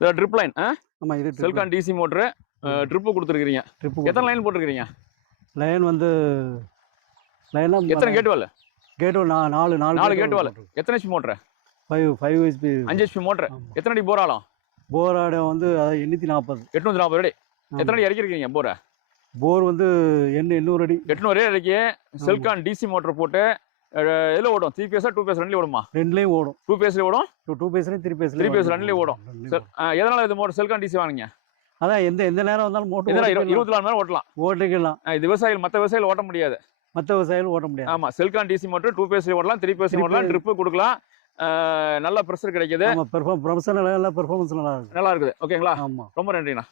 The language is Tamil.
இந்த ட்ரிப் லைன் ஆமா இது செல்கான் டிசி மோட்டரு ட்ரிப்பு கொடுத்துருக்கீங்க. எத்தனை லைன் போட்டிருக்கீங்க? லைன் வந்து லைனா எத்தனை கேட் வால்? கேட் வால் 4 கேட் வால். எத்தனை HP motor? 5 HP. 5 HP motor. எத்தனை அடி போர் ஆழம்? போர் ஆழம் வந்து 840. 840 அடி. எத்தனை அடி இறக்கிருக்கீங்க போரை? போர் வந்து 800 அடி. 800 அடி இறக்கி செல்கான் டிசி மோட்டர் போட்டு எதில் ஓடும்? 3 பேஸா 2 பேஸ் ரெண்டுலேயும் ஓடுமா? ரெண்டுலேயும் ஓடும். 2 பேஸ்லேயும் ஓடும், 2 பேஸ்லையும் 3 பேஸ்லையும் 3 பேஸ் ரெண்டுலேயும் ஓடும். எதனால இது மோட்டர் செல்கான் டிசி வாங்குங்க? அதான் எந்த நேரம் வந்தாலும் மோட்டர் 24 மணி நேரம் ஓட்டலாம். ஓட்டிக்கலாம். இது விவசாயிகள் மற்ற விவசாயிகள் ஓட்ட முடியாது. மற்ற விவசாயிகள் ஓட்ட முடியாது. ஆமா, செல்கான் டிசி மோட்டர் 2 பேஸ்லையும் ஓடலாம், 3 பேஸ்லையும் ஓடலாம், ட்ரிப்பு கொடுக்கலாம். நல்ல ப்ரெஷர் கிடைக்குது. பெர்ஃபார்மன்ஸ் நல்லா இருக்கு. நல்லா இருக்குது. ஓகேங்களா? ஆமா, ரொம்ப நன்றிண்ணா.